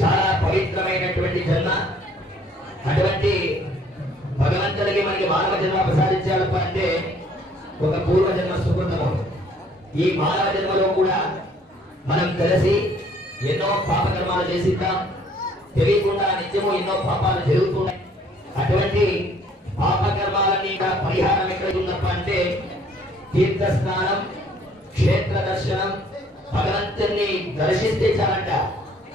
చాలా పవిత్రమైనటువంటి జన్మ. అటువంటి భగవంతుడికి మనకి మానవ జన్మ ప్రసాదించాడు అంటే ఒక పూర్వజన్మ సుకృతము. ఈ మానవ జన్మలో కూడా మనం కలిసి ఎన్నో పాపకర్మాలు చేసిద్దాం, తెలియకుండా నిత్యము ఎన్నో పాపాలు జరుగుతున్నాయి. అటువంటి పాపకర్మాలన్నీ పరిహారం ఎక్కడ ఉందప్ప అంటే తీర్థ స్నానం, క్షేత్ర దర్శనం, భగవంతుని దర్శిస్తే చాలంట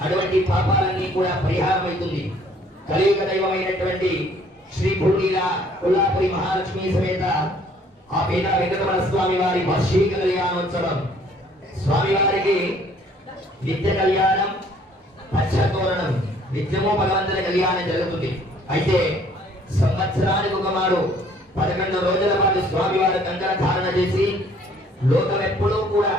అటువంటి పాపాలన్నీ కూడా పరిహారం అవుతుంది. కలియుగ దైవమైనటువంటి శ్రీ భూనీల కొల్లాపురి మహాలక్ష్మి సమేత ఆ పీఠ వెంకటరమణ స్వామి వారి వార్షిక కళ్యాణోత్సవం. స్వామివారికి నిత్య కళ్యాణం, పచ్చతోరణం, నిత్యము భగవంతుని కళ్యాణం జరుగుతుంది. అయితే సంవత్సరానికి ఒక మారు 11 రోజుల పాటు స్వామివారి కంకణ ధారణ చేసి లోకం ఎప్పుడూ కూడా